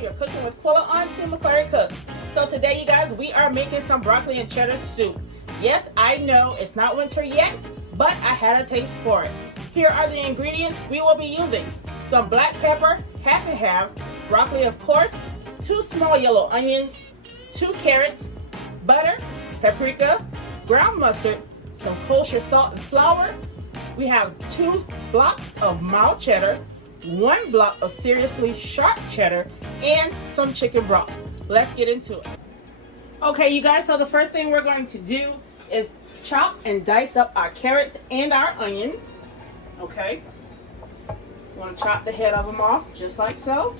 You're cooking with Quilla on Team McClary Cooks. So today, you guys, we are making some broccoli and cheddar soup. Yes, I know it's not winter yet, but I had a taste for it. Here are the ingredients we will be using. Some black pepper, half and half, broccoli of course, 2 small yellow onions, 2 carrots, butter, paprika, ground mustard, some kosher salt and flour. We have 2 blocks of mild cheddar, 1 block of seriously sharp cheddar, and some chicken broth. Let's get into it. Okay, you guys, so the first thing we're going to do is chop and dice up our carrots and our onions. Okay, you want to chop the head of them off just like so.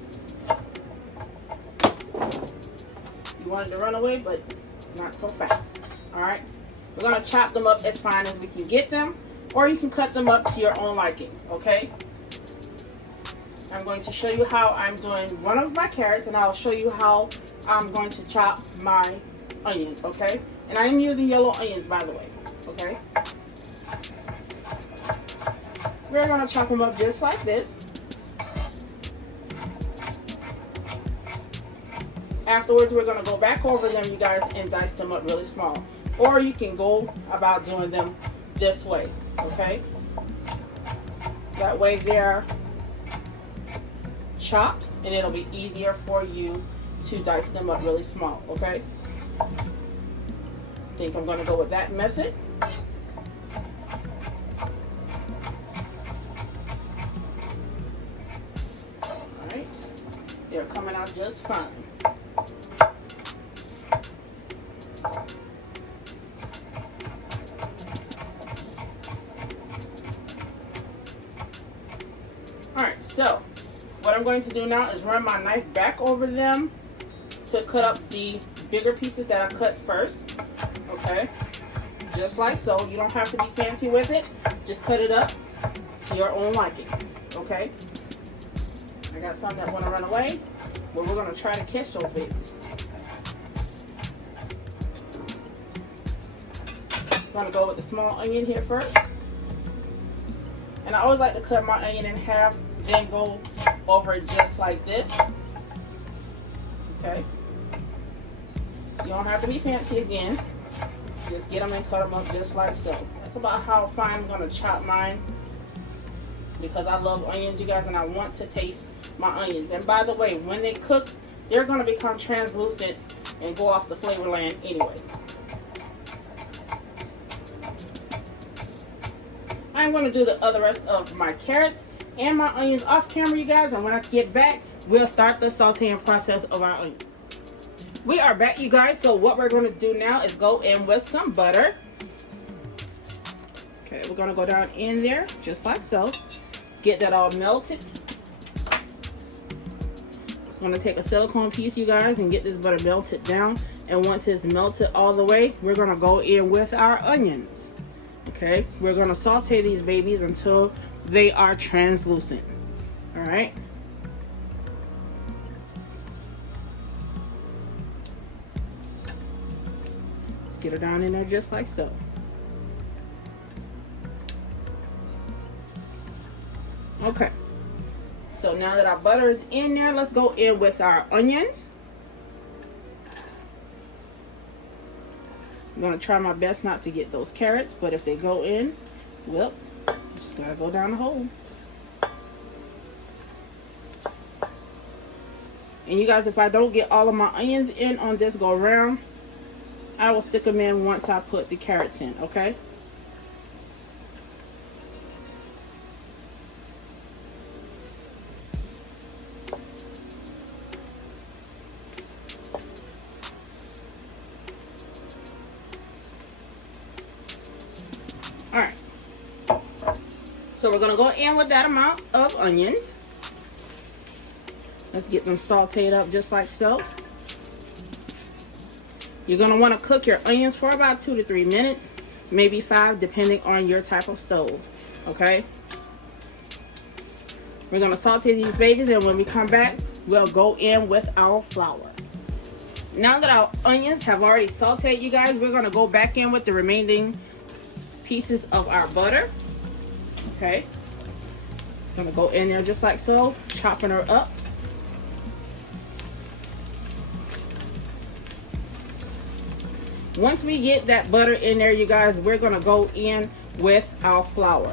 You wanted to run away, but not so fast. All right, we're going to chop them up as fine as we can get them, or you can cut them up to your own liking. Okay, I'm going to show you how I'm doing one of my carrots, and I'll show you how I'm going to chop my onions. Okay, and I'm using yellow onions, by the way. Okay, we're going to chop them up just like this. Afterwards, we're going to go back over them, you guys, and dice them up really small. Or you can go about doing them this way. Okay, that way they're chopped and it'll be easier for you to dice them up really small. Okay, I think I'm going to go with that method. Alright, they're coming out just fine. Alright, so what I'm going to do now is run my knife back over them to cut up the bigger pieces that I cut first. Okay, just like so. You don't have to be fancy with it. Just cut it up to your own liking. Okay, I got some that want to run away, but we're going to try to catch those babies. I'm going to go with the small onion here first. And I always like to cut my onion in half, then go over it just like this. Okay, you don't have to be fancy again. Just get them and cut them up just like so. That's about how fine I'm going to chop mine, because I love onions, you guys, and I want to taste my onions. And by the way, when they cook, they're going to become translucent and go off the flavor land anyway. I'm going to do the other rest of my carrots and my onions off camera, you guys, and when I get back, we'll start the sauteing process of our onions. We are back, you guys, so what we're going to do now is go in with some butter. Okay, we're going to go down in there just like so. Get that all melted. I'm going to take a silicone piece, you guys, and get this butter melted down. And once it's melted all the way, we're going to go in with our onions. Okay, we're going to saute these babies until they are translucent. All right. Let's get her down in there just like so. Okay. So now that our butter is in there, let's go in with our onions. I'm going to try my best not to get those carrots, but if they go in, well, just got to go down the hole. And you guys, if I don't get all of my onions in on this go around, I will stick them in once I put the carrots in, okay? Alright, so we're going to go in with that amount of onions. Let's get them sauteed up just like so. You're going to want to cook your onions for about 2 to 3 minutes, maybe 5, depending on your type of stove. Okay, we're going to saute these babies, and when we come back, we'll go in with our flour. Now that our onions have already sauteed, you guys, we're going to go back in with the remaining pieces of our butter. Okay, gonna go in there just like so, chopping her up. Once we get that butter in there, you guys, we're going to go in with our flour.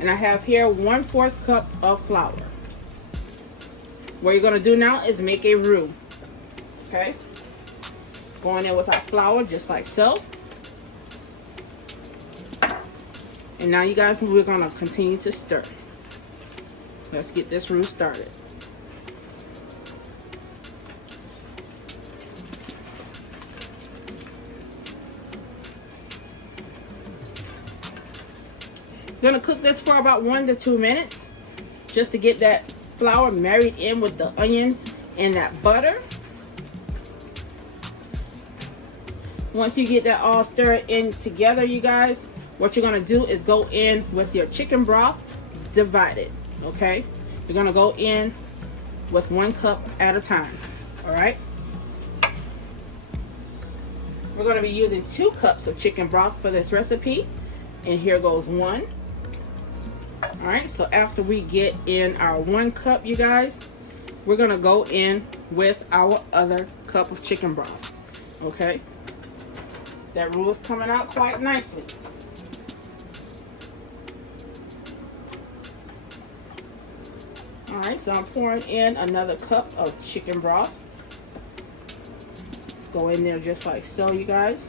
And I have here 1/4 cup of flour. What you're going to do now is make a roux. Okay? Going in with our flour just like so. And now you guys, we're going to continue to stir. Let's get this roux started. Going to cook this for about 1 to 2 minutes just to get that flour married in with the onions and that butter. Once you get that all stirred in together, you guys, what you're going to do is go in with your chicken broth divided. Okay, you're going to go in with 1 cup at a time. All right, we're going to be using 2 cups of chicken broth for this recipe, and here goes 1. All right, so after we get in our 1 cup, you guys, we're going to go in with our other cup of chicken broth. Okay, that roux is coming out quite nicely. All right, so I'm pouring in another cup of chicken broth. Let's go in there just like so, you guys.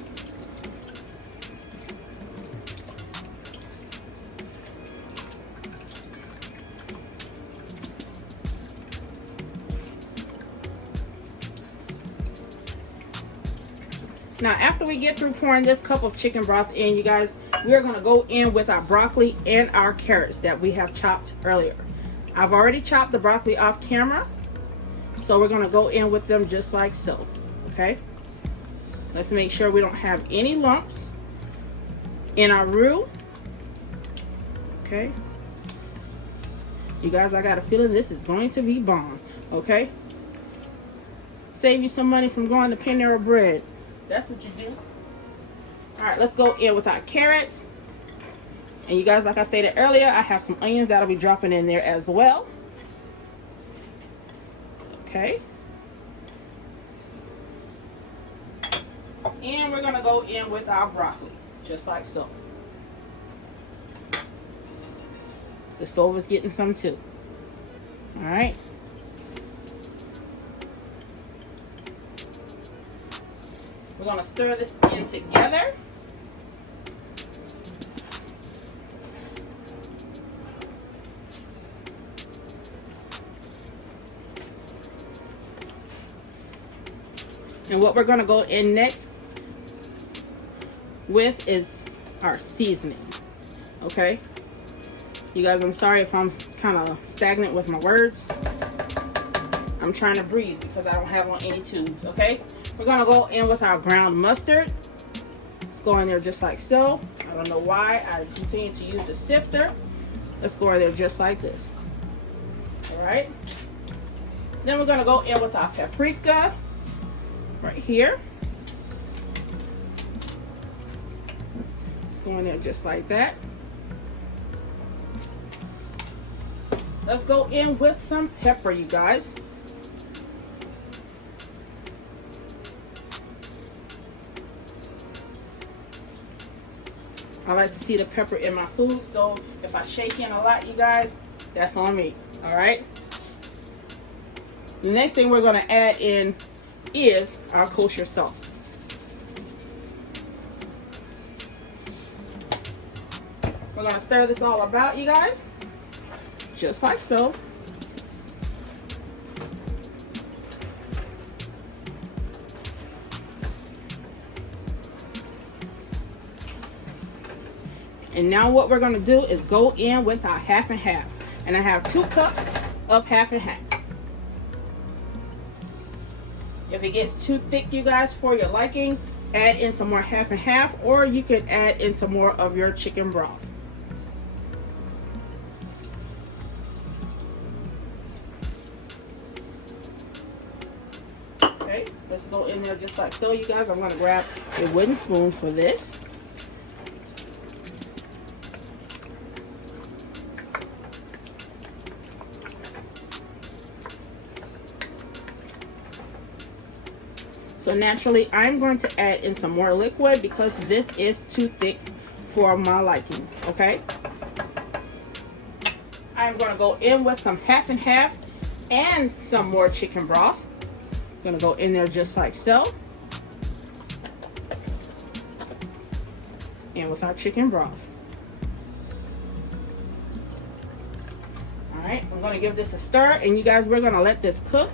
Now, after we get through pouring this cup of chicken broth in, you guys, we're going to go in with our broccoli and our carrots that we have chopped earlier. I've already chopped the broccoli off camera, so we're going to go in with them just like so. Okay, let's make sure we don't have any lumps in our roux. Okay, you guys, I got a feeling this is going to be bomb. Okay, save you some money from going to Panera Bread. That's what you do. All right, let's go in with our carrots. And you guys, like I stated earlier, I have some onions that'll be dropping in there as well. Okay. And we're gonna go in with our broccoli, just like so. The stove is getting some too. All right. We're gonna stir this in together. And what we're gonna go in next with is our seasoning. Okay, you guys, I'm sorry if I'm kind of stagnant with my words. I'm trying to breathe because I don't have on any tubes. Okay, we're gonna go in with our ground mustard. Let's go in there just like so. I don't know why I continue to use the sifter. Let's go in there just like this. All right, then we're gonna go in with our paprika right here. Let's go in there just like that. Let's go in with some pepper, you guys. I like to see the pepper in my food, so if I shake in a lot, you guys, that's on me. All right. The next thing we're going to add in is our kosher salt. We're going to stir this all about, you guys, just like so. And now what we're going to do is go in with our half and half. And I have 2 cups of half and half. If it gets too thick, you guys, for your liking, add in some more half and half, or you can add in some more of your chicken broth. Okay, let's go in there just like so, you guys. I'm going to grab a wooden spoon for this. So naturally, I'm going to add in some more liquid because this is too thick for my liking, okay? I'm going to go in with some half and half and some more chicken broth. I'm going to go in there just like so. And with our chicken broth. Alright, I'm going to give this a stir, and you guys, we're going to let this cook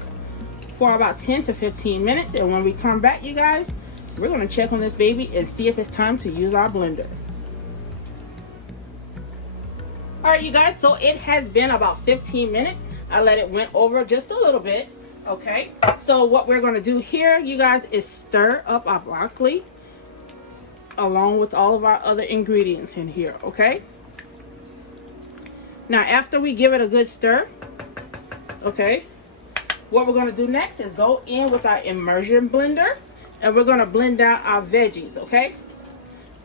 for about 10 to 15 minutes. And when we come back, you guys, we're going to check on this baby and see if it's time to use our blender. Alright, you guys, so it has been about 15 minutes. I let it went over just a little bit. Okay, so what we're going to do here, you guys, is stir up our broccoli along with all of our other ingredients in here, okay? Now, after we give it a good stir, okay, what we're going to do next is go in with our immersion blender, and we're going to blend out our veggies, okay?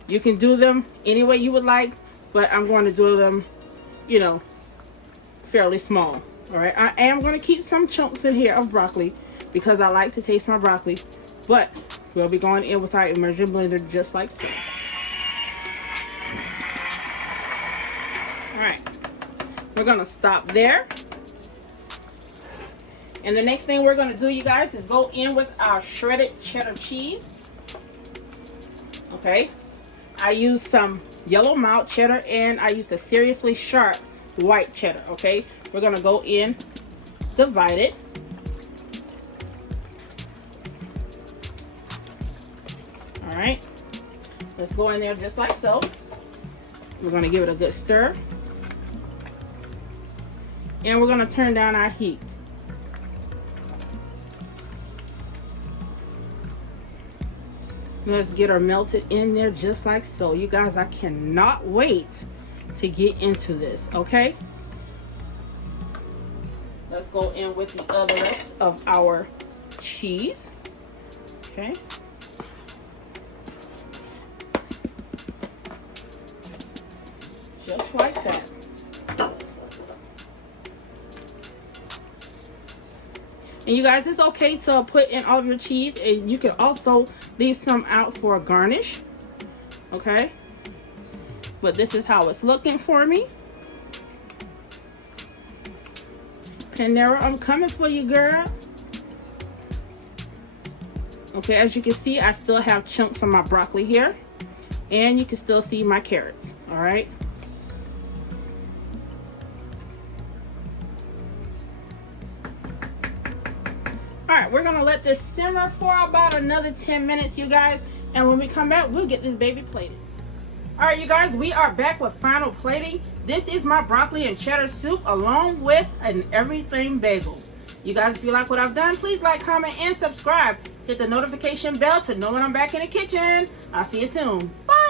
You can do them any way you would like, but I'm going to do them, you know, fairly small. All right, I am going to keep some chunks in here of broccoli because I like to taste my broccoli, but we'll be going in with our immersion blender just like so. All right, we're going to stop there. And the next thing we're going to do, you guys, is go in with our shredded cheddar cheese. Okay, I used some yellow malt cheddar and I used a seriously sharp white cheddar. Okay, we're going to go in, divide it. All right, let's go in there just like so. We're going to give it a good stir, and we're going to turn down our heat. Let's get her melted in there just like so. You guys, I cannot wait to get into this. Okay, let's go in with the other rest of our cheese. Okay, just like that. And you guys, it's okay to put in all of your cheese, and you can also leave some out for a garnish. Okay, but this is how it's looking for me. Panera, I'm coming for you, girl. Okay, as you can see, I still have chunks of my broccoli here, and you can still see my carrots. All right, we're gonna let this simmer for about another 10 minutes, you guys, and when we come back, we'll get this baby plated. All right, you guys, we are back with final plating. This is my broccoli and cheddar soup along with an everything bagel. You guys, if you like what I've done, please like, comment, and subscribe. Hit the notification bell to know when I'm back in the kitchen. I'll see you soon. Bye.